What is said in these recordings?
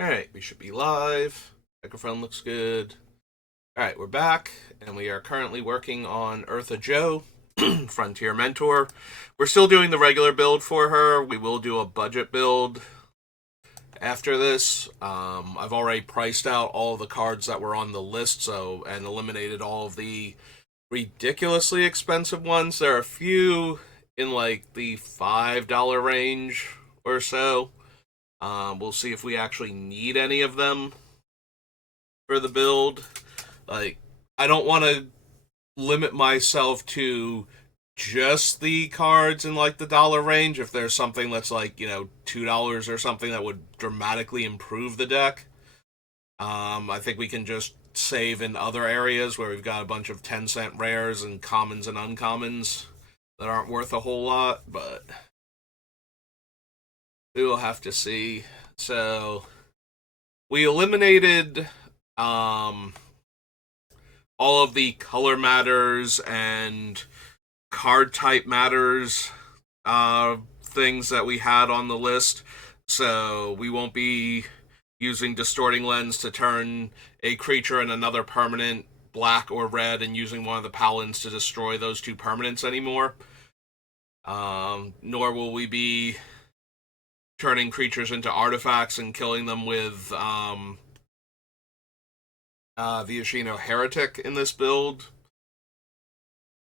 Alright, we should be live. Microphone looks good. Alright, we're back, and we are currently working on Ertha Joe, Frontier Mentor. We're still doing the regular build for her. We will do a budget build after this. I've already priced out all of the cards that were on the list, and eliminated all of the ridiculously expensive ones. There are a few in like the $5 range or so. We'll see if we actually need any of them for the build. Like, I don't want to limit myself to just the cards in like the dollar range. If there's something that's like, $2 or something that would dramatically improve the deck, I think we can just save in other areas where we've got a bunch of 10-cent rares and commons and uncommons that aren't worth a whole lot, but we will have to see. So we eliminated all of the color matters and card type matters things that we had on the list. So we won't be using Distorting Lens to turn a creature and another permanent black or red and using one of the paladins to destroy those two permanents anymore. Nor will we be turning creatures into artifacts and killing them with the Ashino Heretic in this build.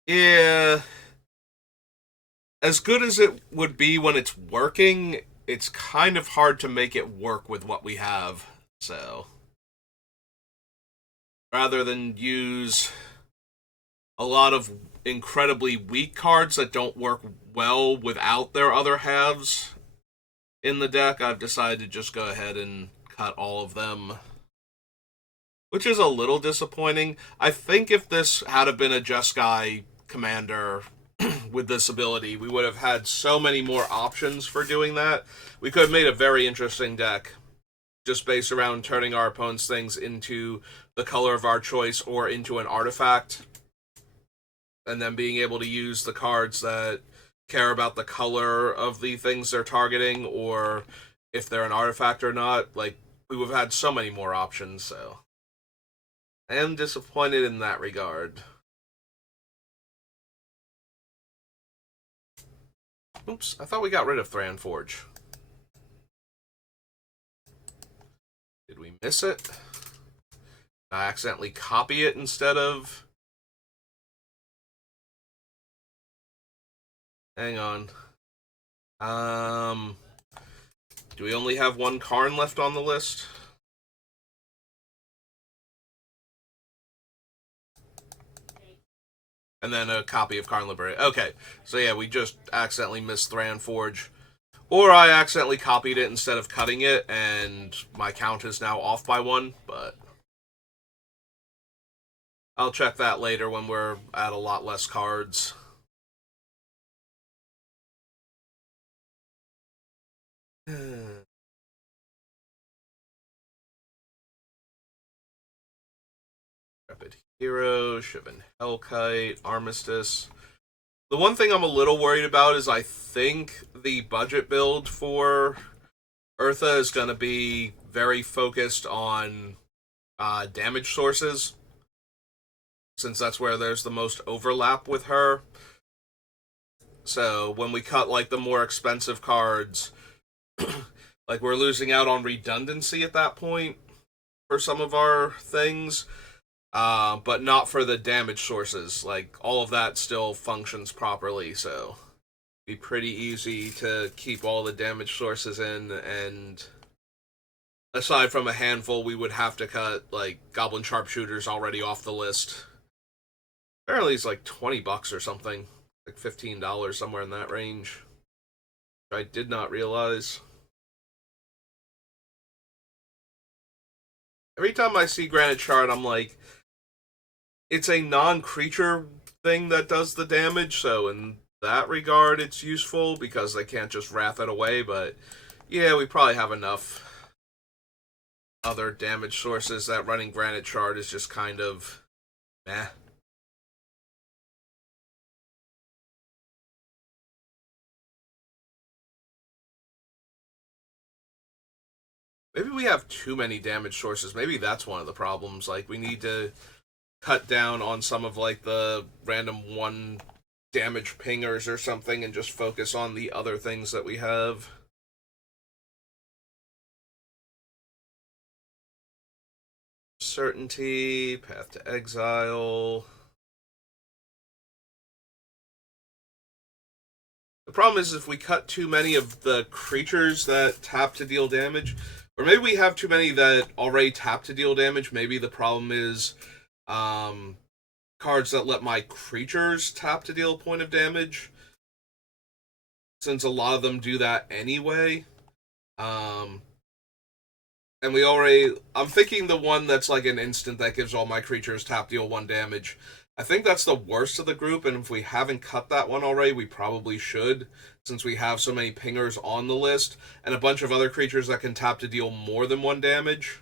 Yeah, as good as it would be when it's working, it's kind of hard to make it work with what we have. So, rather than use a lot of incredibly weak cards that don't work well without their other halves in the deck, I've decided to just go ahead and cut all of them, which is a little disappointing. I think if this had been a Jeskai commander with this ability, we would have had so many more options for doing that. We could have made a very interesting deck just based around turning our opponent's things into the color of our choice or into an artifact, and then being able to use the cards that care about the color of the things they're targeting or if they're an artifact or not. Like, we would have had so many more options, so I am disappointed in that regard. Oops, I thought we got rid of Thran Forge. Did we miss it? I accidentally copy it instead of... Hang on. Do we only have one Karn left on the list? And then a copy of Karn Liberator. Okay, so yeah, we just accidentally missed Thran Forge. Or I accidentally copied it instead of cutting it, and my count is now off by one, but I'll check that later when we're at a lot less cards. Rapid Hero, Shivan Hellkite, Armistice. The one thing I'm a little worried about is I think the budget build for Ertha is going to be very focused on damage sources, since that's where there's the most overlap with her. So when we cut like the more expensive cards, like we're losing out on redundancy at that point for some of our things, but not for the damage sources. Like, all of that still functions properly, so it'd be pretty easy to keep all the damage sources in, and aside from a handful, we would have to cut like Goblin Sharpshooters already off the list. Apparently, it's like $20 or something, like $15, somewhere in that range. I did not realize. Every time I see Granite Shard, I'm like, it's a non-creature thing that does the damage, so in that regard, it's useful because they can't just wrath it away. But yeah, we probably have enough other damage sources that running Granite Shard is just kind of meh. Maybe we have too many damage sources. Maybe that's one of the problems. Like, we need to cut down on some of, like, the random one damage pingers or something and just focus on the other things that we have. Certainty, Path to Exile. The problem is if we cut too many of the creatures that tap to deal damage, or maybe we have too many that already tap to deal damage. Maybe the problem is cards that let my creatures tap to deal a point of damage, since a lot of them do that anyway. And we already... I'm thinking the one that's like an instant that gives all my creatures tap deal 1 damage. I think that's the worst of the group, and if we haven't cut that one already, we probably should, since we have so many pingers on the list, and a bunch of other creatures that can tap to deal more than 1 damage.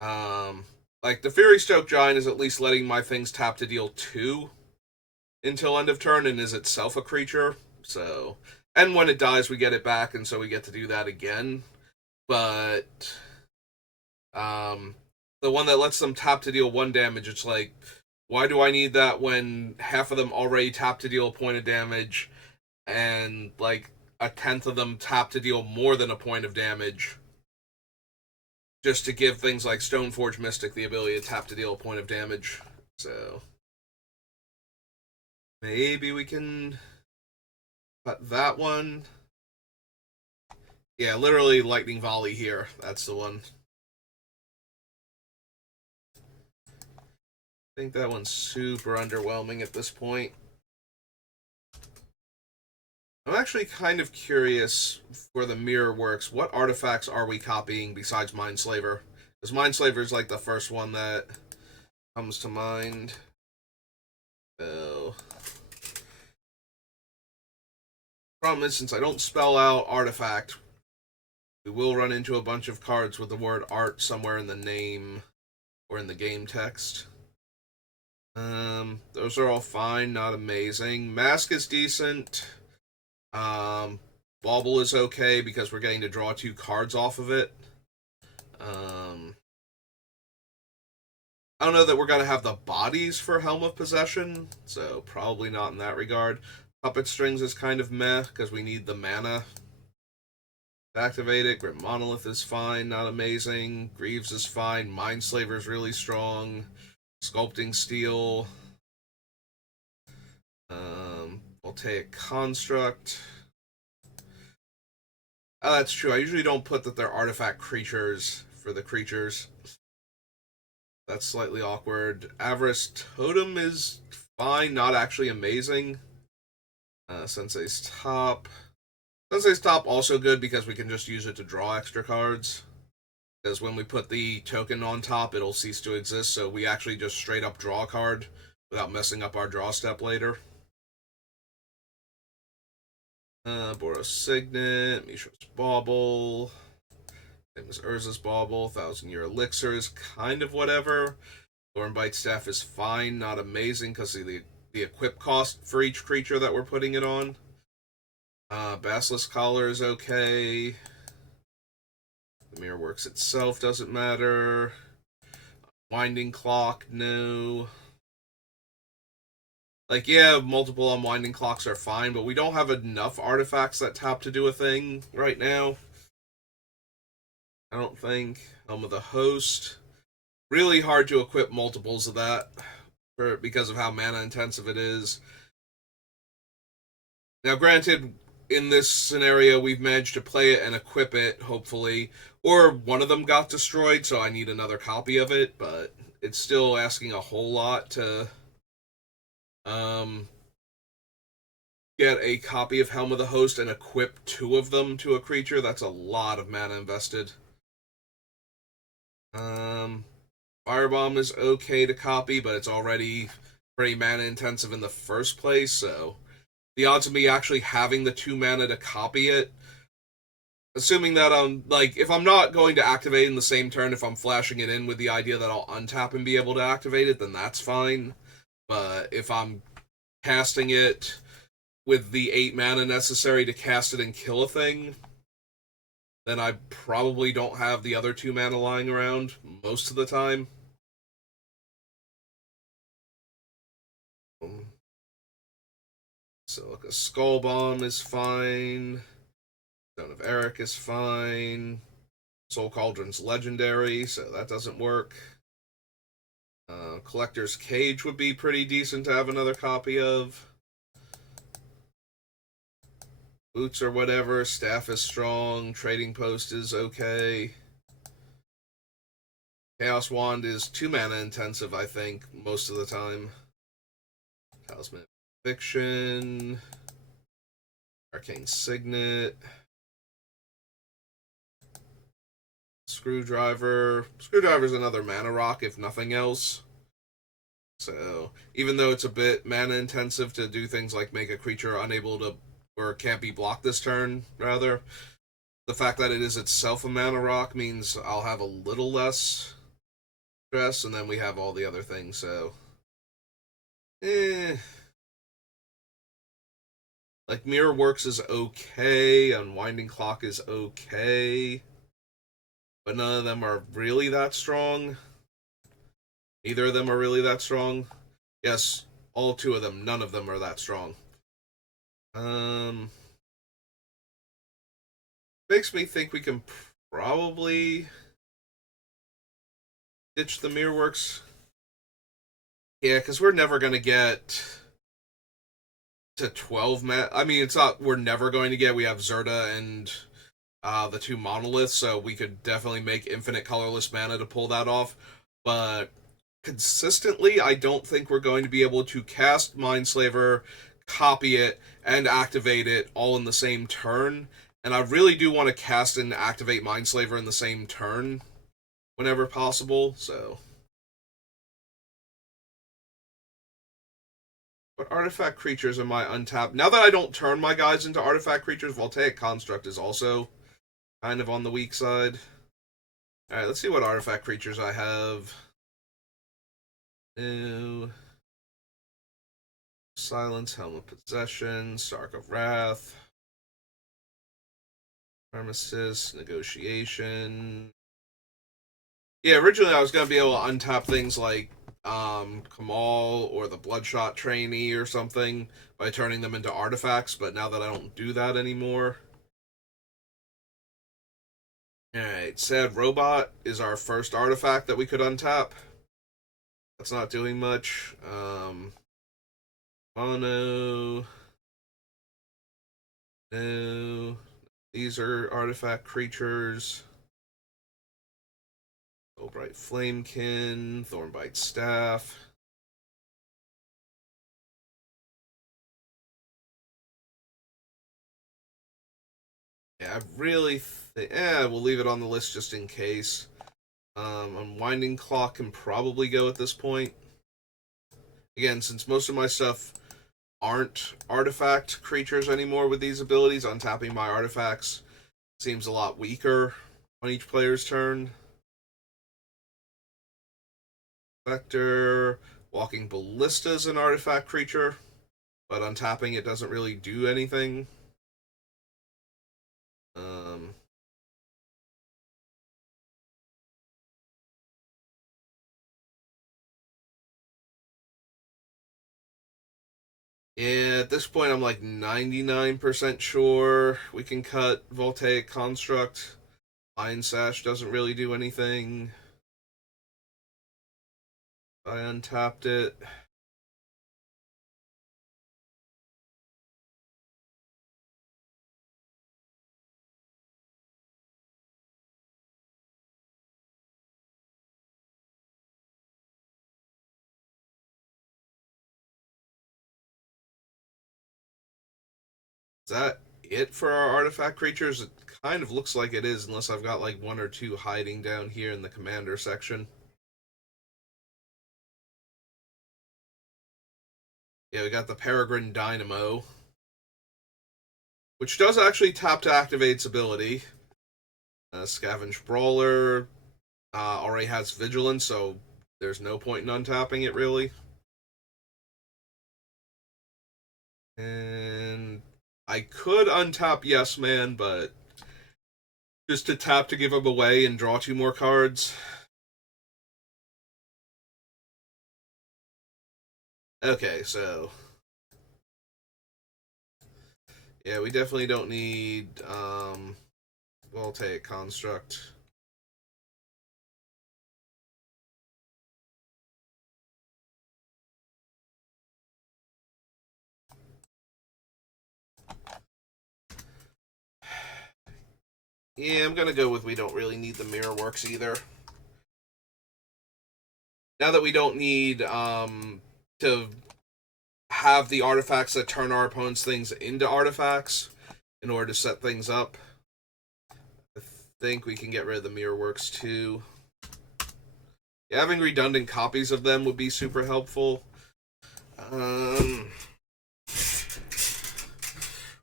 Like, the Fury Stoke Giant is at least letting my things tap to deal 2 until end of turn, and is itself a creature, so... And when it dies, we get it back, and so we get to do that again. But... the one that lets them tap to deal 1 damage, it's like... Why do I need that when half of them already tap to deal a point of damage, and like a tenth of them tap to deal more than a point of damage? Just to give things like Stoneforge Mystic the ability to tap to deal a point of damage. So maybe we can cut that one. Yeah, literally Lightning Volley here. That's the one. I think that one's super underwhelming at this point. I'm actually kind of curious where the mirror works. What artifacts are we copying besides Mindslaver? Because Mindslaver is like the first one that comes to mind. So, problem is, since I don't spell out artifact, we will run into a bunch of cards with the word art somewhere in the name or in the game text. Those are all fine, not amazing. Mask is decent. Bauble is okay because we're getting to draw 2 cards off of it. I don't know that we're going to have the bodies for Helm of Possession, so probably not in that regard. Puppet Strings is kind of meh because we need the mana to activate it. Grim Monolith is fine, not amazing. Greaves is fine. Mindslaver is really strong. Sculpting Steel. Voltaic Construct. Oh, that's true. I usually don't put that they're artifact creatures for the creatures. That's slightly awkward. Avarice Totem is fine, not actually amazing. Sensei's Top. Sensei's Top also good because we can just use it to draw extra cards. Because when we put the token on top, it'll cease to exist, so we actually just straight up draw a card without messing up our draw step later. Boros Signet, Mishra's Bauble, same as Urza's Bauble, 1,000-Year Elixir is kind of whatever. Thornbite Staff is fine, not amazing because of the equip cost for each creature that we're putting it on. Basilisk Collar is okay. The Mirror Works itself doesn't matter. Winding Clock, no. Like, yeah, multiple unwinding clocks are fine, but we don't have enough artifacts that tap to do a thing right now. I don't think. Helm of the Host. Really hard to equip multiples of that because of how mana intensive it is. Now, granted, in this scenario, we've managed to play it and equip it, hopefully. Or one of them got destroyed, so I need another copy of it, but it's still asking a whole lot to get a copy of Helm of the Host and equip 2 of them to a creature. That's a lot of mana invested. Firebomb is okay to copy, but it's already pretty mana intensive in the first place, so the odds of me actually having the 2 mana to copy it, assuming that like, if I'm not going to activate in the same turn, if I'm flashing it in with the idea that I'll untap and be able to activate it, then that's fine. But if I'm casting it with the 8 mana necessary to cast it and kill a thing, then I probably don't have the other 2 mana lying around most of the time. So like a Skull Bomb is fine. Stone of Eric is fine. Soul Cauldron's legendary, so that doesn't work. Collector's Cage would be pretty decent to have another copy of. Boots or whatever. Staff is strong. Trading Post is okay. Chaos Wand is 2 mana intensive, I think, most of the time. Talisman Fiction. Arcane Signet. Screwdriver. Screwdriver's another mana rock, if nothing else. So, even though it's a bit mana intensive to do things like make a creature unable to, or can't be blocked this turn, rather, the fact that it is itself a mana rock means I'll have a little less stress, and then we have all the other things, so. Like, Mirror Works is okay, Unwinding Clock is okay, but none of them are really that strong. Neither of them are really that strong. Yes, all 2 of them, none of them are that strong. Makes me think we can probably ditch the Mirrorworks. Yeah, because we're never going to get to 12 mana. I mean, it's not, we're never going to get, we have Zerta and the 2 monoliths, so we could definitely make infinite colorless mana to pull that off. But consistently, I don't think we're going to be able to cast Mindslaver, copy it, and activate it all in the same turn. And I really do want to cast and activate Mindslaver in the same turn whenever possible, so. What artifact creatures am I untapped? Now that I don't turn my guys into artifact creatures, Voltaic Construct is also kind of on the weak side. Alright, let's see what artifact creatures I have. New. Silence, Helm of Possession, Stark of Wrath, Pharmacist, Negotiation. Yeah, originally I was going to be able to untap things like Kamal or the Bloodshot Trainee or something by turning them into artifacts, but now that I don't do that anymore. Alright, Sad Robot is our first artifact that we could untap. That's not doing much. Mono. No. These are artifact creatures. Soulbright Flamekin, Thornbite Staff. Yeah, I really we'll leave it on the list just in case. Unwinding Clock can probably go at this point. Again, since most of my stuff aren't artifact creatures anymore with these abilities, untapping my artifacts seems a lot weaker on each player's turn. Vector, Walking Ballista is an artifact creature, but untapping it doesn't really do anything. Yeah, at this point I'm like 99% sure we can cut Voltaic Construct. Iron Sash doesn't really do anything. I untapped it. Is that it for our artifact creatures? It kind of looks like it is, unless I've got like 1 or 2 hiding down here in the commander section. Yeah, we got the Peregrine Dynamo, which does actually tap to activate its ability. Scavenge Brawler already has Vigilance, so there's no point in untapping it, really. And I could untap Yes Man, but Just to tap to give them away and draw 2 more cards. Okay, so yeah, we definitely don't need we'll take construct. Yeah, I'm gonna go with we don't really need the mirror works either. Now that we don't need to have the artifacts that turn our opponent's things into artifacts in order to set things up, I think we can get rid of the mirror works too. Yeah, having redundant copies of them would be super helpful.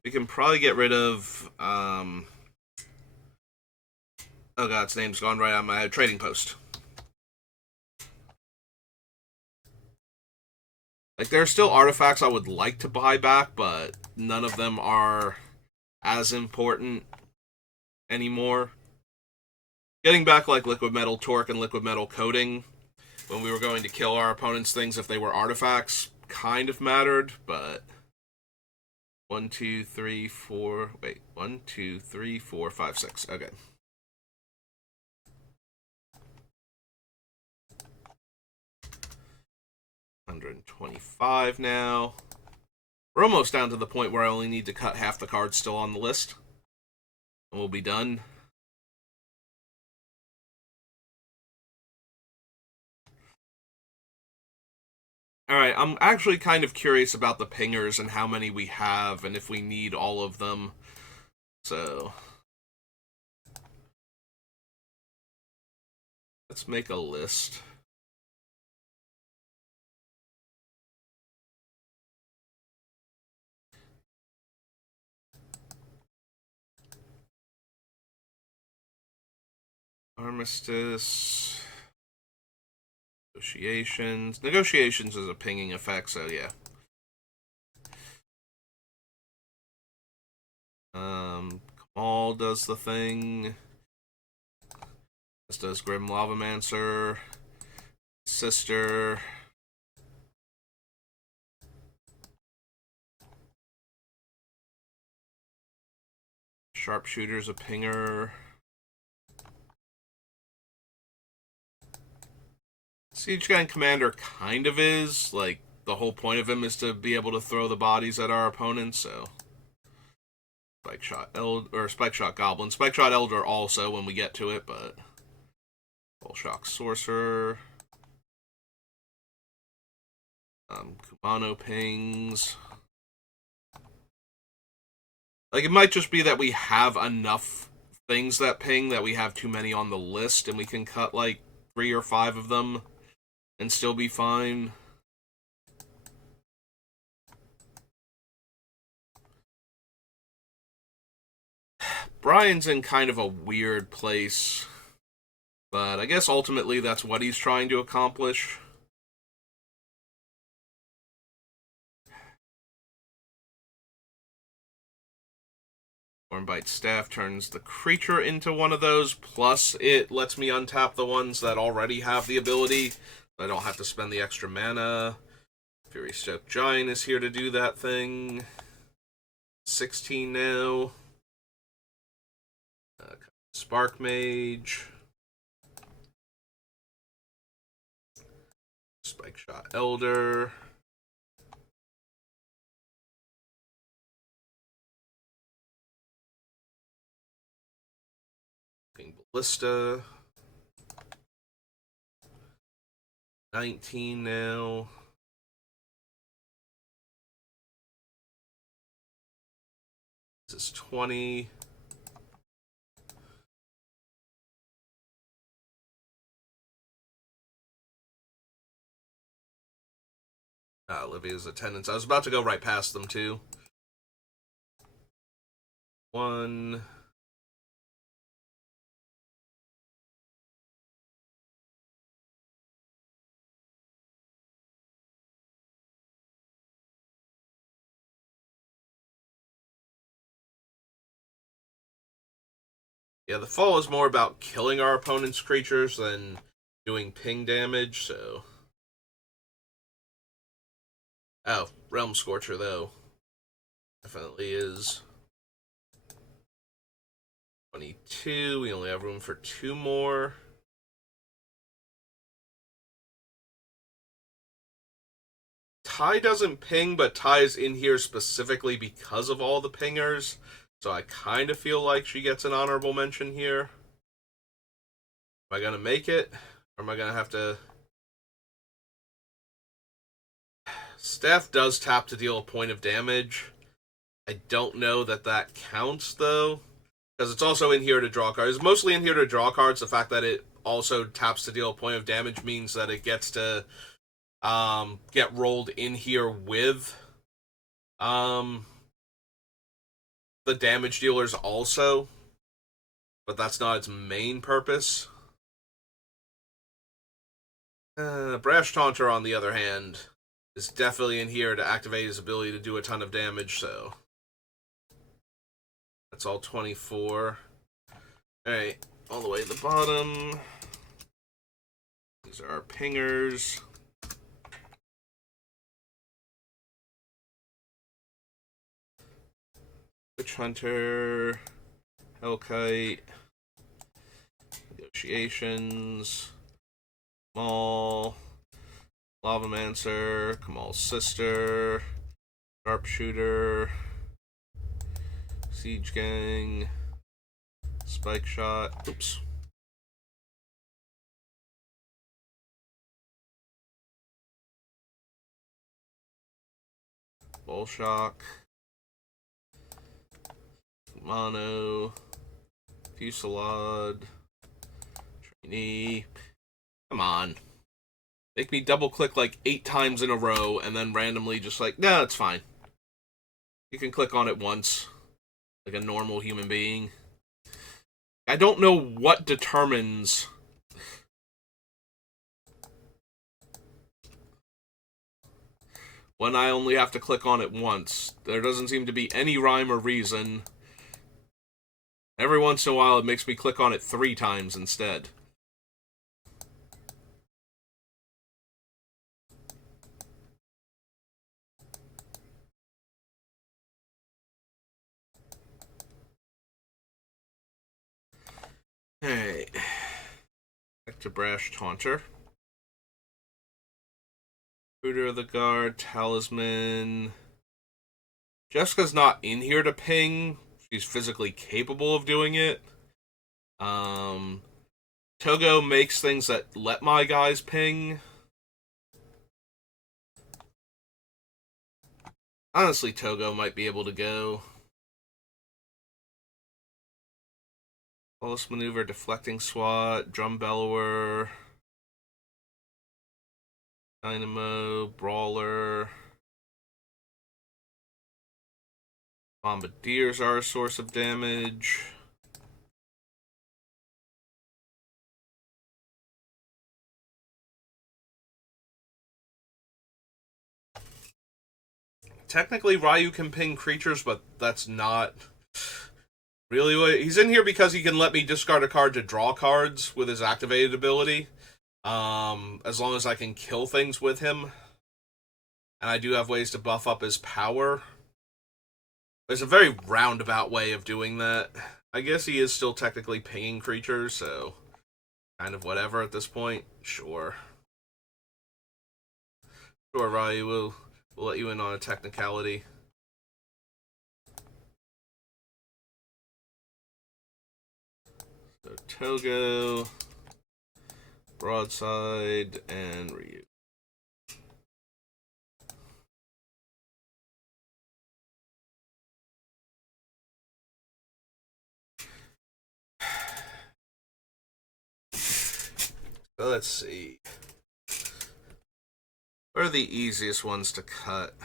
We can probably get rid of oh god, its name's gone right on my head. Trading Post. Like, there are still artifacts I would like to buy back, but none of them are as important anymore. Getting back, like, Liquid Metal Torque and Liquid Metal Coating when we were going to kill our opponent's things if they were artifacts kind of mattered, but 1, 2, 3, 4. Wait, 1, 2, 3, 4, 5, 6. Okay. $125 now. We're almost down to the point where I only need to cut half the cards still on the list, and we'll be done. Alright, I'm actually kind of curious about the pingers and how many we have and if we need all of them. So, let's make a list. Armistice. Negotiations. Negotiations is a pinging effect, so yeah. Kamal does the thing. This does Grim Lavamancer. Sister. Sharpshooter's a pinger. Siege Gang Commander kind of is. Like, the whole point of him is to be able to throw the bodies at our opponents, so. Spike Shot Goblin. Spike Shot Elder also when we get to it, but. Full Shock Sorcerer. Kumano pings. Like, it might just be that we have enough things that ping that we have too many on the list and we can cut, like, 3 or 5 of them and still be fine. Brian's in kind of a weird place, but I guess ultimately that's what he's trying to accomplish. Stormbite Staff turns the creature into one of those, plus it lets me untap the ones that already have the ability. I don't have to spend the extra mana. Fury Stoked Giant is here to do that thing. 16 now. Spark Mage. Spike Shot Elder. Ballista. 19 now. This is 20. Olivia's attendance. I was about to go right past them, too. 1. Yeah, the fall is more about killing our opponent's creatures than doing ping damage, so... Oh, Realm Scorcher, though. Definitely is. 22, we only have room for 2 more. Ty doesn't ping, but Ty's in here specifically because of all the pingers, so I kind of feel like she gets an honorable mention here. Am I going to make it? Or am I going to have to... Staff does tap to deal a point of damage. I don't know that that counts, though, because it's also in here to draw cards. It's mostly in here to draw cards. The fact that it also taps to deal a point of damage means that it gets to get rolled in here with the damage dealers also, but that's not its main purpose. Brash Taunter, on the other hand, is definitely in here to activate his ability to do a ton of damage, so that's all 24. Alright, all the way to the bottom. These are our pingers. Witch Hunter, Hellkite, Negotiations, Maul, Lavamancer, Kamal's Sister, Sharpshooter, Siege Gang, Spike Shot, oops. Bull Shock, Mono, Fusillade, Trainee. Come on. Make me double click like 8 times in a row and then randomly just like, nah, it's fine. You can click on it once, like a normal human being. I don't know what determines when I only have to click on it once. There doesn't seem to be any rhyme or reason. Every once in a while it makes me click on it 3 times instead. Hey, back to Brash Taunter. Recruiter of the Guard, Talisman. Jessica's not in here to ping. She's physically capable of doing it. Togo makes things that let my guys ping. Honestly, Togo might be able to go. Pulse Maneuver, Deflecting Swat, Drum Bellower, Dynamo, Brawler. Bombardiers are a source of damage. Technically, Ryu can ping creatures, but that's not really what... He's in here because he can let me discard a card to draw cards with his activated ability. As long as I can kill things with him. And I do have ways to buff up his power. There's a very roundabout way of doing that. I guess he is still technically pinging creatures, so kind of whatever at this point. Sure. Sure, Ryu, we'll let you in on a technicality. So Togo, Broadside, and Ryu. So let's see. What are the easiest ones to cut?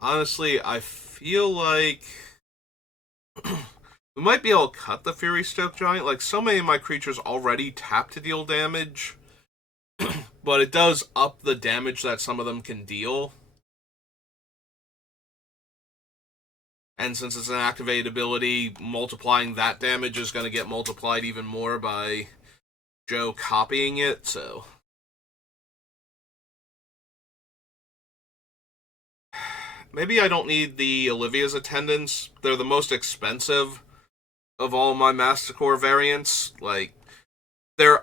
Honestly, I feel like we might be able to cut the Fury Stoke Giant. Like, so many of my creatures already tap to deal damage but it does up the damage that some of them can deal. And since it's an activated ability, multiplying that damage is going to get multiplied even more by Joe copying it, so... Maybe I don't need the Olivia's Attendants. They're the most expensive of all my Masticore variants. Like, they're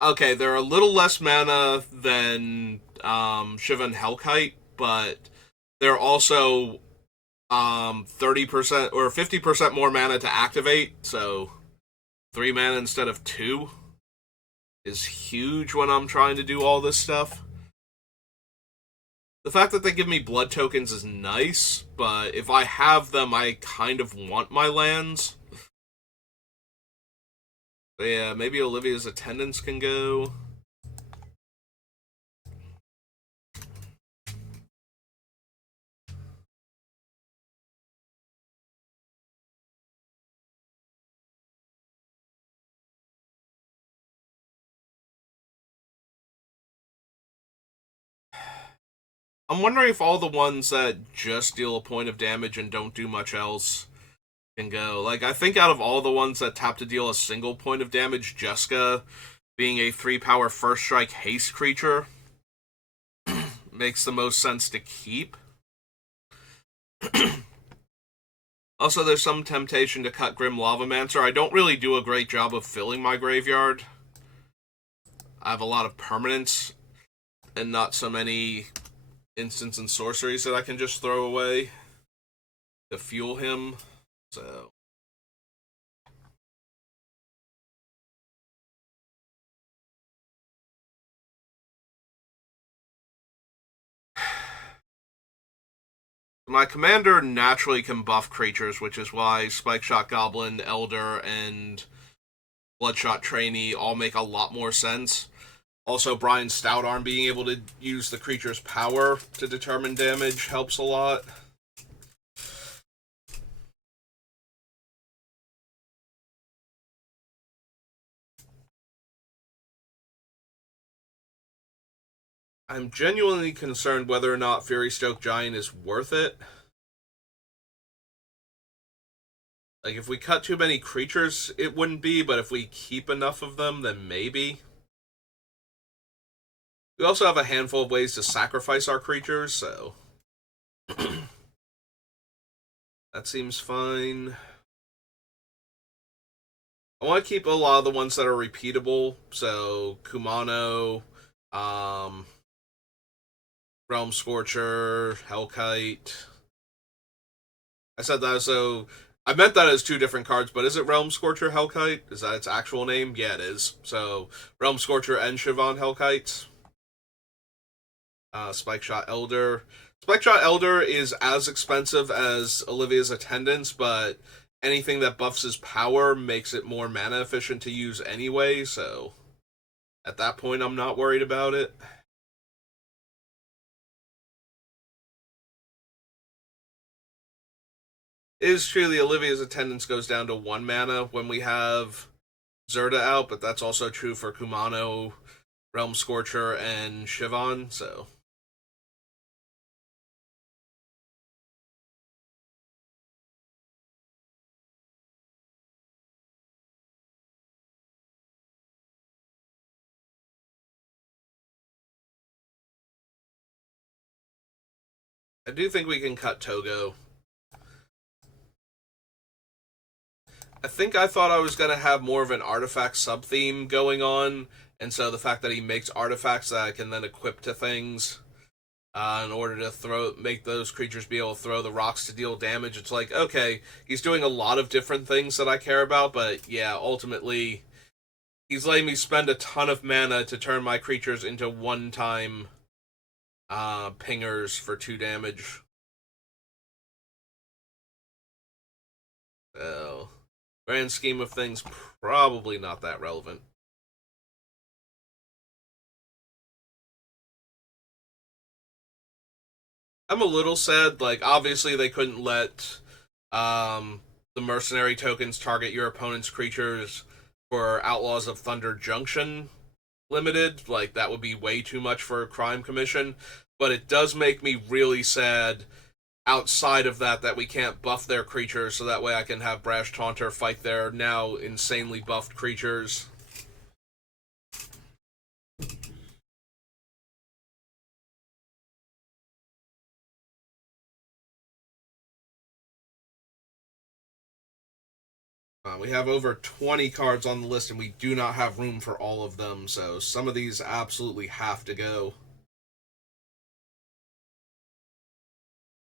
okay, they're a little less mana than Shiva and Hellkite, but they're also 30% or 50% more mana to activate, so 3 mana instead of 2 is huge when I'm trying to do all this stuff. The fact that they give me blood tokens is nice, but if I have them, I kind of want my lands. So yeah, maybe Olivia's Attendants can go. I'm wondering if all the ones that just deal a point of damage and don't do much else can go. Like, I think out of all the ones that tap to deal a single point of damage, Jessica, being a 3-power first strike haste creature, makes the most sense to keep. Also, there's some temptation to cut Grim Lavamancer. I don't really do a great job of filling my graveyard. I have a lot of permanents and not so many instants and sorceries that I can just throw away to fuel him. So my commander naturally can buff creatures, which is why Spike Shot Goblin, Elder, and Bloodshot Trainee all make a lot more sense. Also, Brian's Stout Arm being able to use the creature's power to determine damage helps a lot. I'm genuinely concerned whether or not Fury Stoke Giant is worth it. Like, if we cut too many creatures, it wouldn't be, but if we keep enough of them, then maybe. We also have a handful of ways to sacrifice our creatures, so... that seems fine. I want to keep a lot of the ones that are repeatable, so Kumano, Realm Scorcher, Hellkite. I said that so... I meant that as 2 different cards, but is it Realm Scorcher Hellkite? Is that its actual name? Yeah, it is. So, Realm Scorcher and Siobhan Hellkite. Spike Shot Elder. Spike Shot Elder is as expensive as Olivia's Attendants, but anything that buffs his power makes it more mana efficient to use anyway, so at that point I'm not worried about it. It is true the Olivia's Attendants goes down to 1 mana when we have Zerta out, but that's also true for Kumano, Realm Scorcher, and Siobhan, so... I do think we can cut Togo. I think I thought I was going to have more of an artifact sub-theme going on, and so the fact that he makes artifacts that I can then equip to things in order to make those creatures be able to throw the rocks to deal damage, it's like, okay, he's doing a lot of different things that I care about, but yeah, ultimately, he's letting me spend a ton of mana to turn my creatures into one-time pingers for 2 damage. So... grand scheme of things, probably not that relevant. I'm a little sad, like, obviously they couldn't let the mercenary tokens target your opponent's creatures for Outlaws of Thunder Junction, limited. Like, that would be way too much for a crime commission. But it does make me really sad outside of that we can't buff their creatures, so that way I can have Brash Taunter fight their now insanely buffed creatures. We have over 20 cards on the list, and we do not have room for all of them, so some of these absolutely have to go.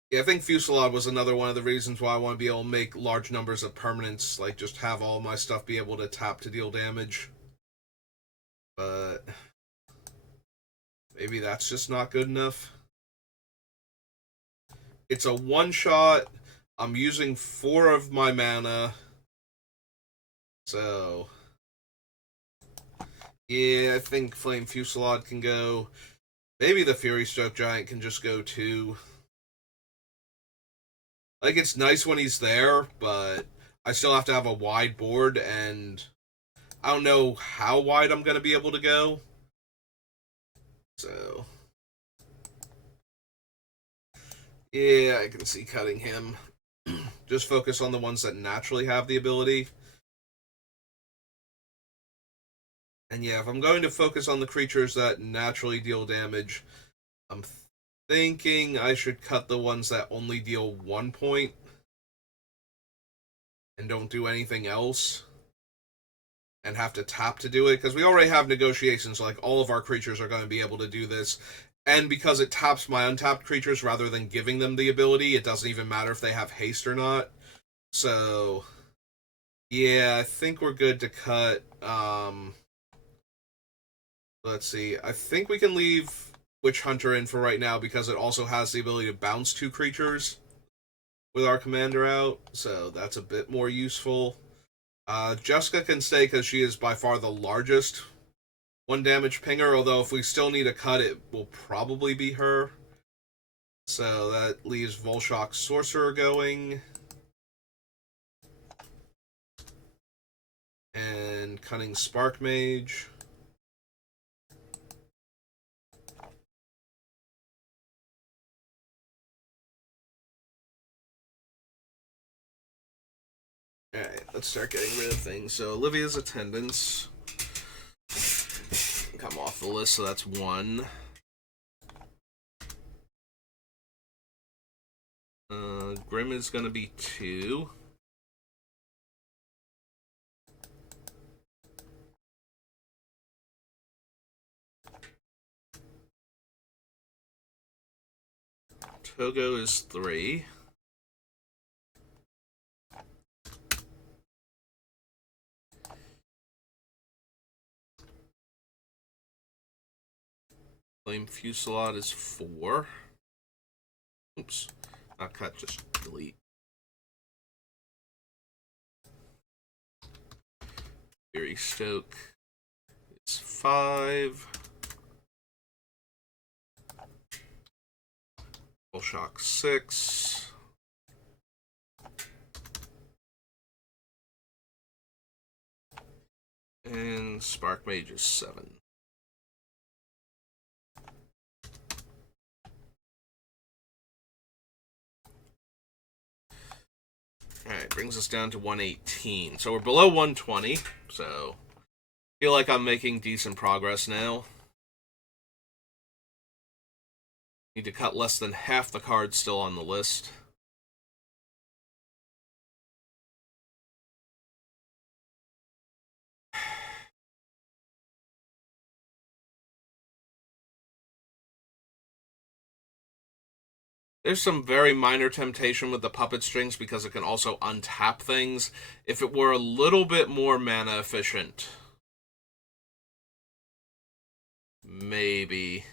Yeah, I think Fusillade was another one of the reasons why I want to be able to make large numbers of permanents, like just have all my stuff be able to tap to deal damage. But maybe that's just not good enough. It's a one-shot. I'm using 4 of my mana. So, yeah, I think Flame Fusillade can go. Maybe the Fury Stroke Giant can just go too. Like, it's nice when he's there, but I still have to have a wide board, and I don't know how wide I'm going to be able to go. So, yeah, I can see cutting him. Just focus on the ones that naturally have the ability. And yeah, if I'm going to focus on the creatures that naturally deal damage, I'm thinking I should cut the ones that only deal 1 point and don't do anything else and have to tap to do it, because we already have negotiations, so like all of our creatures are going to be able to do this. And because it taps my untapped creatures rather than giving them the ability, it doesn't even matter if they have haste or not. So, yeah, I think we're good to cut. Let's see. I think we can leave Witch Hunter in for right now because it also has the ability to bounce 2 creatures with our commander out, so that's a bit more useful. Jessica can stay because she is by far the largest 1 damage pinger, although if we still need a cut, it will probably be her. So that leaves Volshock Sorcerer going. And Cunning Spark Mage. Alright, let's start getting rid of things. So Olivia's attendance. Come off the list, so that's 1. Grim is going to be 2. Togo is 3. Flame Fusillade is 4. Oops. Not cut, just delete. Fury Stoke is 5. Shock 6. And Spark Mage is 7. Alright, brings us down to 118. So we're below 120, so feel like I'm making decent progress now. Need to cut less than half the cards still on the list. There's some very minor temptation with the puppet strings because it can also untap things. If it were a little bit more mana efficient, maybe.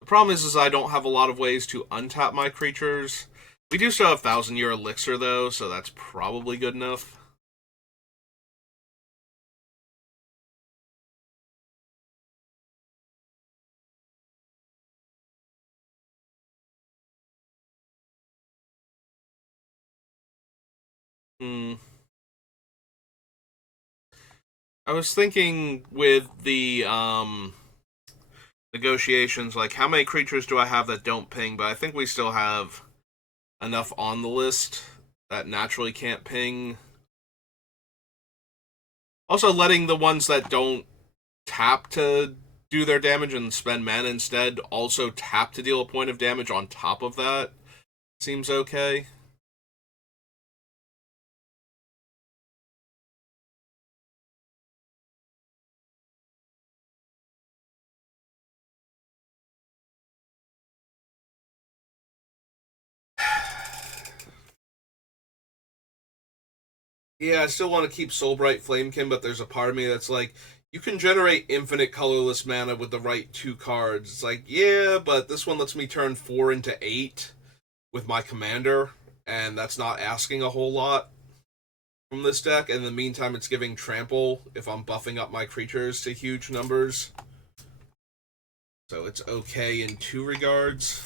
The problem is I don't have a lot of ways to untap my creatures. We do still have 1,000-year elixir, though, so that's probably good enough. Hmm. I was thinking with the negotiations, like how many creatures do I have that don't ping? But I think we still have enough on the list that naturally can't ping. Also, letting the ones that don't tap to do their damage and spend mana instead also tap to deal a point of damage on top of that seems okay. Yeah, I still want to keep Soulbright Flamekin, but there's a part of me that's like, you can generate infinite colorless mana with the right two cards. It's like, yeah, but this one lets me turn 4 into 8 with my commander, and that's not asking a whole lot from this deck. In the meantime, it's giving trample if I'm buffing up my creatures to huge numbers. So it's okay in two regards.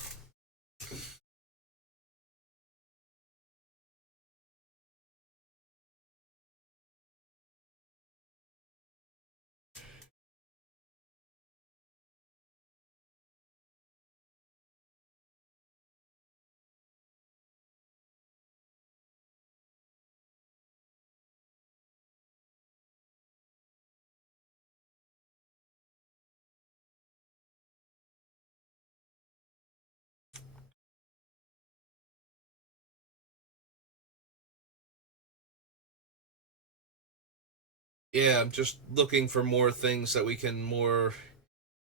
Yeah, I'm just looking for more things that we can more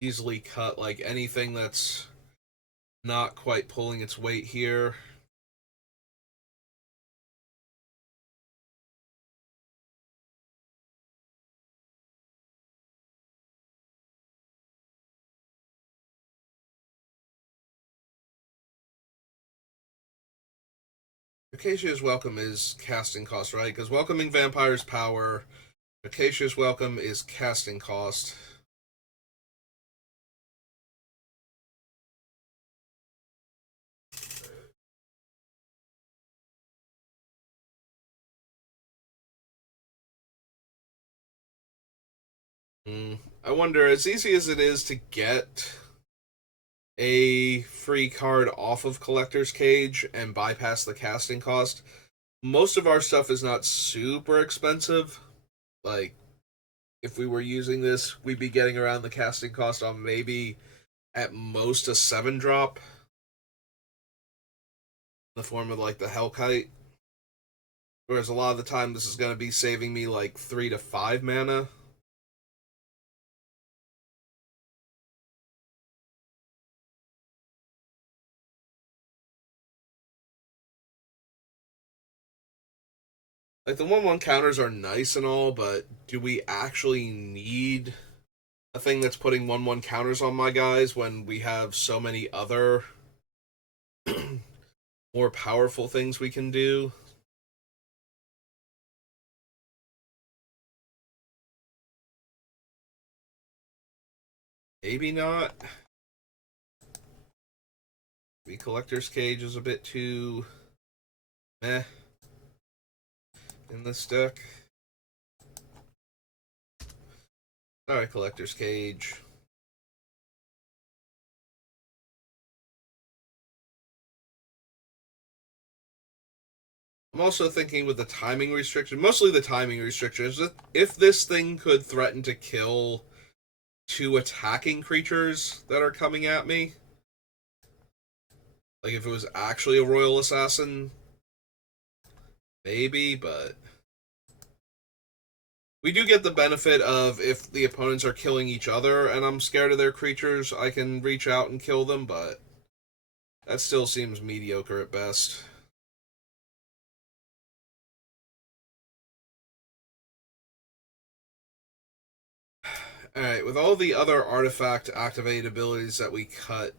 easily cut, like anything that's not quite pulling its weight here. Acacia's Welcome is casting cost, right? Because welcoming Vampire's power, Acacia's Welcome is casting cost. I wonder, as easy as it is to get a free card off of Collector's Cage and bypass the casting cost, most of our stuff is not super expensive. Like, if we were using this, we'd be getting around the casting cost on maybe at most a 7 drop in the form of like the Hellkite. Whereas a lot of the time, this is going to be saving me like 3 to 5 mana. Like the 1/1 counters are nice and all, but do we actually need a thing that's putting 1/1 counters on my guys when we have so many other more powerful things we can do? Maybe not. The Collector's Cage is a bit too meh in this deck. Alright, Collector's Cage. I'm also thinking with the timing restriction, mostly the timing restriction, is that if this thing could threaten to kill two attacking creatures that are coming at me, like if it was actually a Royal Assassin, maybe, but we do get the benefit of if the opponents are killing each other and I'm scared of their creatures, I can reach out and kill them, but that still seems mediocre at best. Alright, with all the other artifact activated abilities that we cut,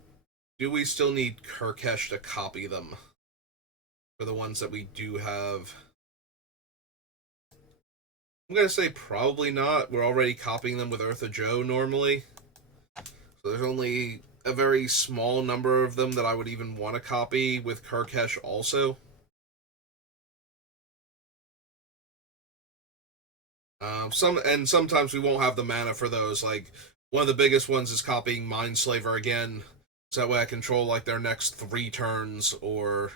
do we still need Kirkesh to copy them? For the ones that we do have. I'm gonna say probably not. We're already copying them with Ertha Joe normally. So there's only a very small number of them that I would even want to copy with Kirkesh also. Sometimes we won't have the mana for those. Like one of the biggest ones is copying Mindslaver again, so that way I control like their next 3 turns, or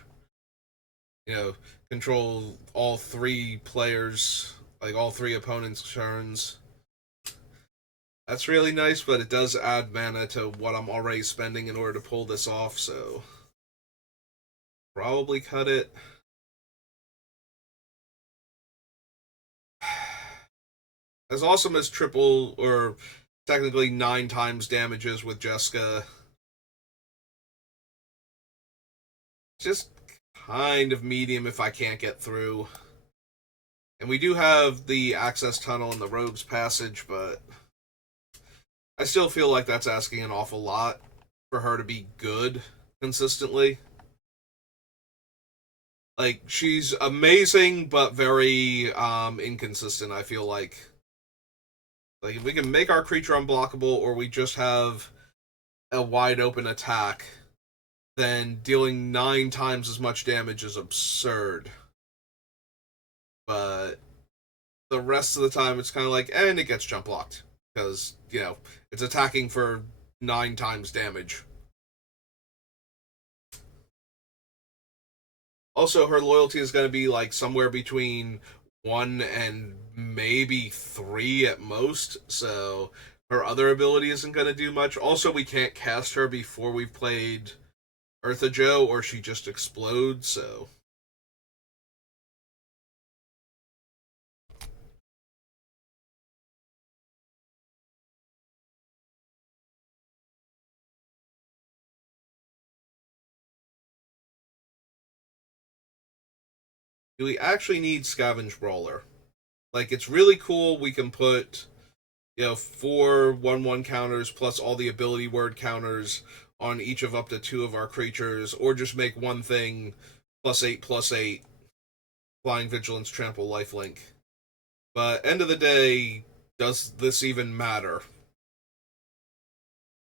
you know, control all 3 players, like all 3 opponents' turns. That's really nice, but it does add mana to what I'm already spending in order to pull this off, so probably cut it. As awesome as triple, or technically 9 times damages with Jessica, just kind of medium if I can't get through. And we do have the access tunnel and the rogue's passage, but I still feel like that's asking an awful lot for her to be good consistently. Like, she's amazing, but very inconsistent, I feel like. Like, if we can make our creature unblockable, or we just have a wide open attack, then dealing 9 times as much damage is absurd. But the rest of the time, it's kind of like, and it gets jump blocked. Because, it's attacking for 9 times damage. Also, her loyalty is going to be like somewhere between 1 and maybe 3 at most, so her other ability isn't going to do much. Also, we can't cast her before we've played Ertha Joe, or she just explodes, so. Do we actually need Scavenge Brawler? Like, it's really cool we can put, 4 1/1 counters plus all the ability word counters on each of up to 2 of our creatures, or just make one thing +8/+8, Flying Vigilance, Trample, Lifelink. But end of the day, does this even matter?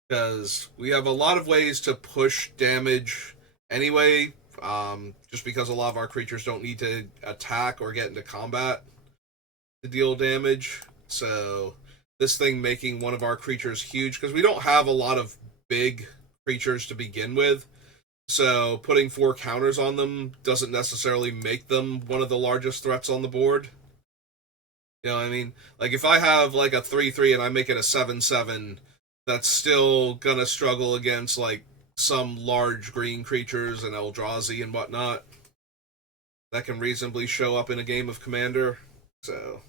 Because we have a lot of ways to push damage anyway, just because a lot of our creatures don't need to attack or get into combat to deal damage. So this thing making one of our creatures huge, because we don't have a lot of big creatures to begin with. So putting 4 counters on them doesn't necessarily make them one of the largest threats on the board. You know what I mean? Like, if I have, like, a 3/3 and I make it a 7/7, that's still gonna struggle against, like, some large green creatures and Eldrazi and whatnot that can reasonably show up in a game of Commander. So,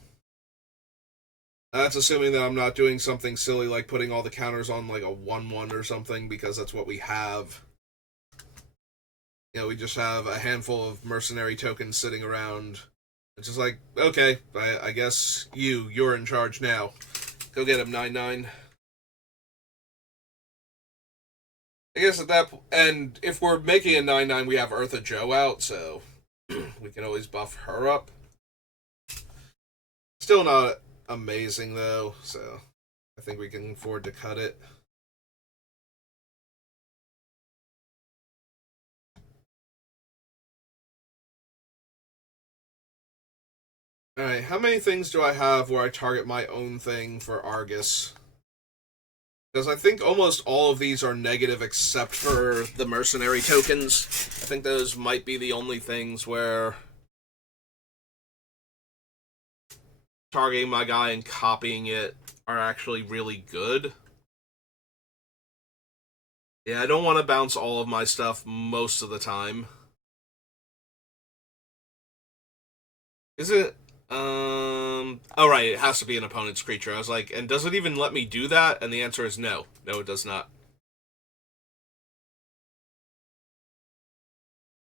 that's assuming that I'm not doing something silly like putting all the counters on, like, a 1/1 or something, because that's what we have. We just have a handful of mercenary tokens sitting around. It's just like, okay, I guess you're in charge now. Go get him, 9/9. I guess at that and if we're making a 9/9, we have Ertha Joe out, so we can always buff her up. Still not amazing though, so I think we can afford to cut it. Alright, how many things do I have where I target my own thing for Argus? Because I think almost all of these are negative except for the mercenary tokens. I think those might be the only things where targeting my guy and copying it are actually really good. Yeah, I don't want to bounce all of my stuff most of the time. Is it? Oh, right, it has to be an opponent's creature. I was like, and does it even let me do that? And the answer is no. No, it does not.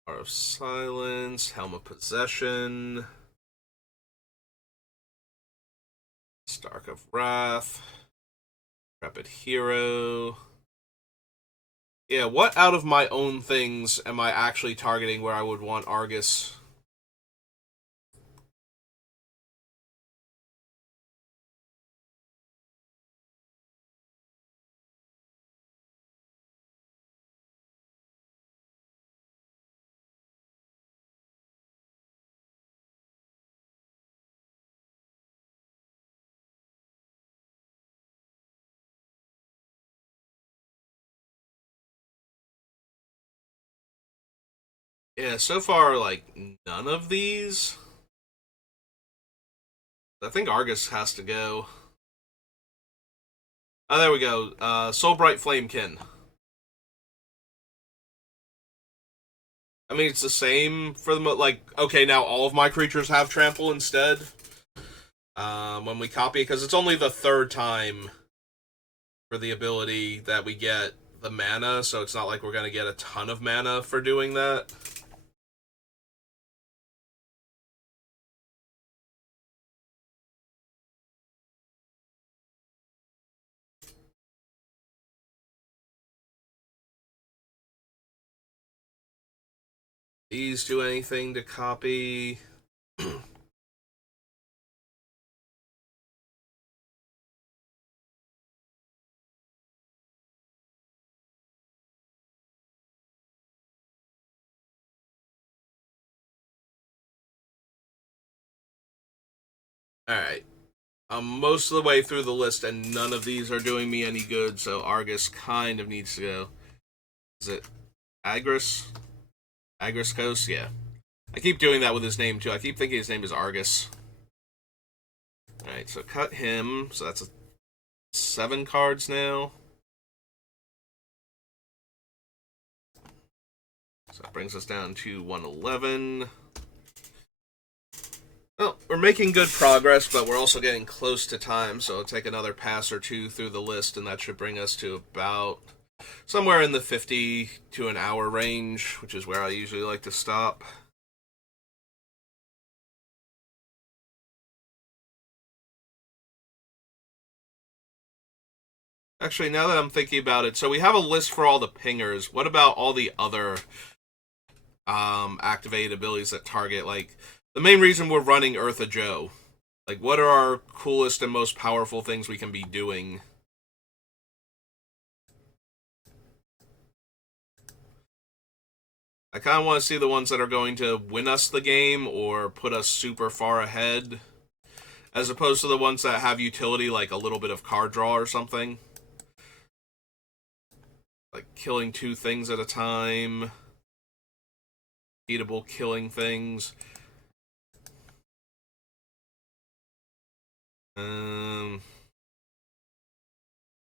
Heart of Silence, Helm of Possession, Stark of Wrath, Rapid Hero. Yeah, what out of my own things am I actually targeting where I would want Argus? Yeah, so far, like, none of these. I think Argus has to go. Oh, there we go. Soulbright Flamekin. I mean, it's the same for the like. Okay, now all of my creatures have trample instead. When we copy, because it's only the third time for the ability that we get the mana, so it's not like we're gonna get a ton of mana for doing that. These do anything to copy. Alright. I'm most of the way through the list, and none of these are doing me any good, so Argus kind of needs to go. Is it Agris? Agris Coast? Yeah. I keep doing that with his name, too. I keep thinking his name is Argus. Alright, so cut him. So that's 7 cards now. So that brings us down to 111. Well, we're making good progress, but we're also getting close to time, so it'll take another pass or two through the list, and that should bring us to about somewhere in the 50 to an hour range, which is where I usually like to stop. Actually, now that I'm thinking about it, so we have a list for all the pingers. What about all the other activated abilities that target, like, the main reason we're running Ertha Joe? Like, what are our coolest and most powerful things we can be doing? I kind of want to see the ones that are going to win us the game or put us super far ahead, as opposed to the ones that have utility, like a little bit of card draw or something. Like killing 2 things at a time, beatable killing things. Um,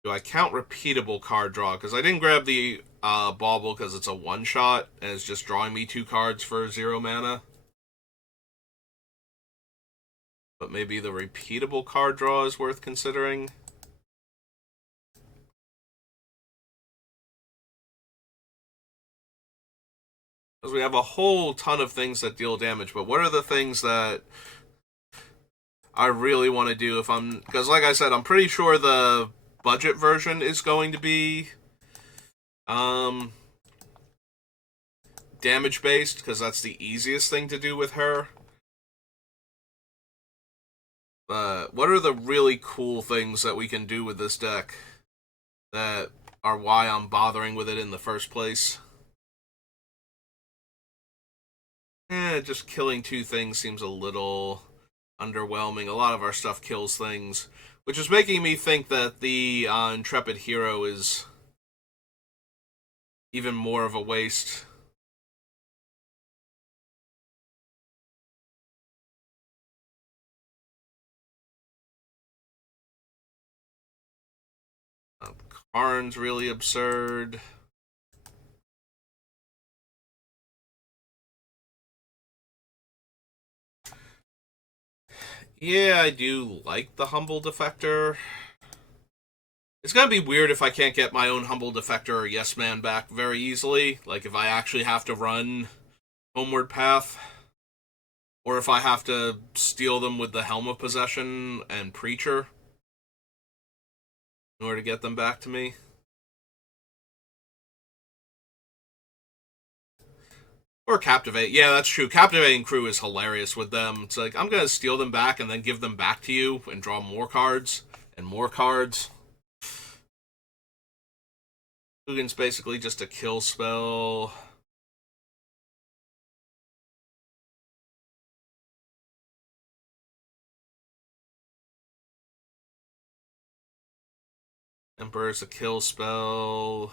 do I count repeatable card draw? Because I didn't grab the bauble because it's a one shot and it's just drawing me 2 cards for 0 mana. But maybe the repeatable card draw is worth considering. Because we have a whole ton of things that deal damage, but what are the things that I really want to do if I'm... Because like I said, I'm pretty sure the budget version is going to be um, damage based, because that's the easiest thing to do with her. But what are the really cool things that we can do with this deck that are why I'm bothering with it in the first place? Just killing 2 things seems a little underwhelming. A lot of our stuff kills things, which is making me think that the Intrepid Hero is even more of a waste. Karn's really absurd. Yeah, I do like the Humble Defector. It's gonna be weird if I can't get my own Humble Defector or Yes Man back very easily. Like, if I actually have to run Homeward Path, or if I have to steal them with the Helm of Possession and Preacher in order to get them back to me. Or Captivate. Yeah, that's true. Captivating Crew is hilarious with them. It's like, I'm gonna steal them back and then give them back to you and draw more cards and more cards. Hugin's basically just a kill spell. Emperor's a kill spell.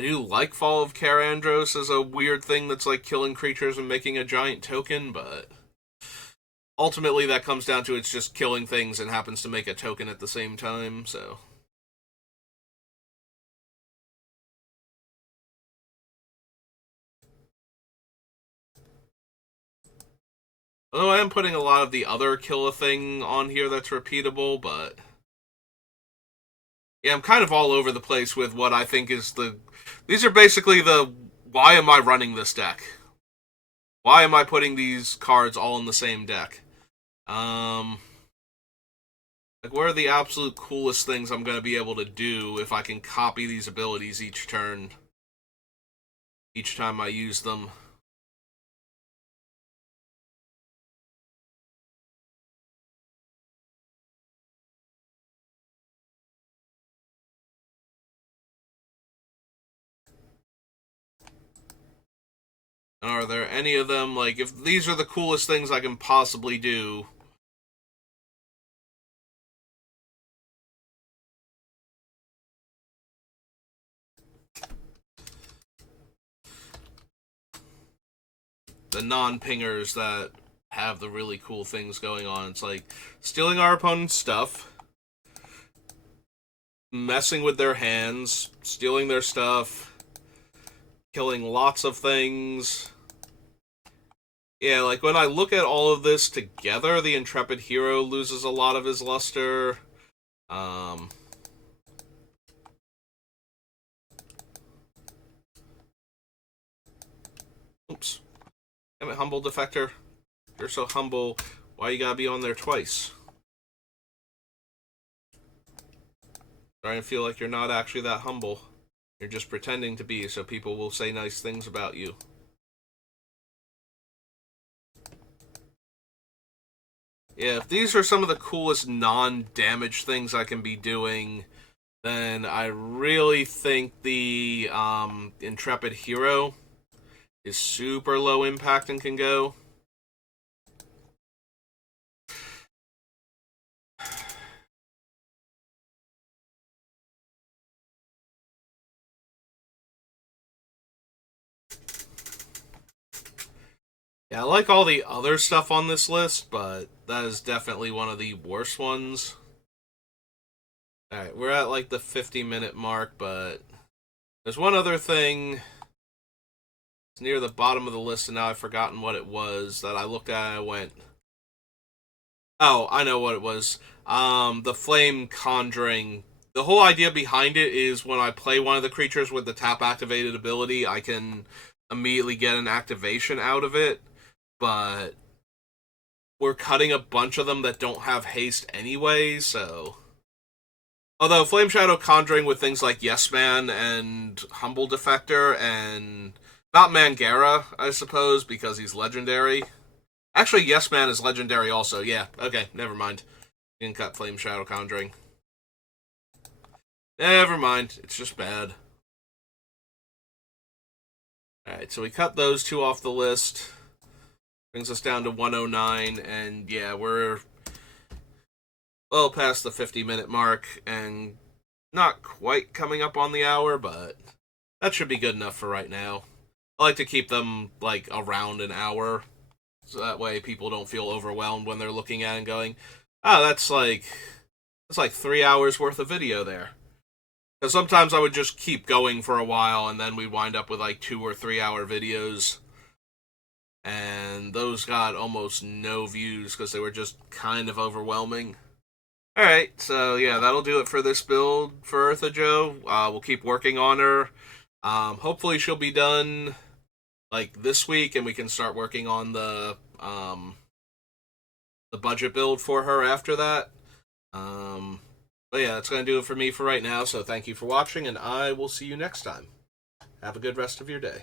I do like Fall of Karandros as a weird thing that's like killing creatures and making a giant token, but ultimately that comes down to it's just killing things and happens to make a token at the same time, so. Although I am putting a lot of the other kill a thing on here that's repeatable, but yeah, I'm kind of all over the place with what I think is the... These are basically the, why am I running this deck? Why am I putting these cards all in the same deck? Like, what are the absolute coolest things I'm going to be able to do if I can copy these abilities each turn? Each time I use them. Are there any of them, like, if these are the coolest things I can possibly do... The non-pingers that have the really cool things going on. It's like stealing our opponent's stuff, messing with their hands, stealing their stuff, killing lots of things. Yeah, like when I look at all of this together, the Intrepid Hero loses a lot of his luster. Oops. Damn it, Humble Defector. You're so humble. Why you gotta be on there twice? Starting to feel like you're not actually that humble. You're just pretending to be so people will say nice things about you. Yeah, if these are some of the coolest non-damage things I can be doing, then I really think the Intrepid Hero is super low impact and can go. Yeah, I like all the other stuff on this list, but that is definitely one of the worst ones. Alright, we're at like the 50-minute mark, but there's one other thing. It's near the bottom of the list, and now I've forgotten what it was that I looked at and I went, oh, I know what it was. The Flame Conjuring. The whole idea behind it is when I play one of the creatures with the tap activated ability, I can immediately get an activation out of it. But we're cutting a bunch of them that don't have haste anyway, so... Although Flame Shadow Conjuring with things like Yes Man and Humble Defector and... Not Mangara, I suppose, because he's legendary. Actually, Yes Man is legendary also, yeah. Okay, never mind. Didn't cut Flame Shadow Conjuring. Never mind, it's just bad. Alright, so we cut those two off the list. Brings us down to 109, and yeah, we're well past the 50-minute mark, and not quite coming up on the hour, but that should be good enough for right now. I like to keep them, like, around an hour, so that way people don't feel overwhelmed when they're looking at it and going, oh, that's like 3 hours worth of video there. Because sometimes I would just keep going for a while, and then we'd wind up with, like, 2 or 3 hour videos. And those got almost no views because they were just kind of overwhelming. Alright, so yeah, that'll do it for this build for Ertha Joe. We'll keep working on her. Hopefully she'll be done like this week and we can start working on the budget build for her after that. But yeah, that's going to do it for me for right now, so thank you for watching and I will see you next time. Have a good rest of your day.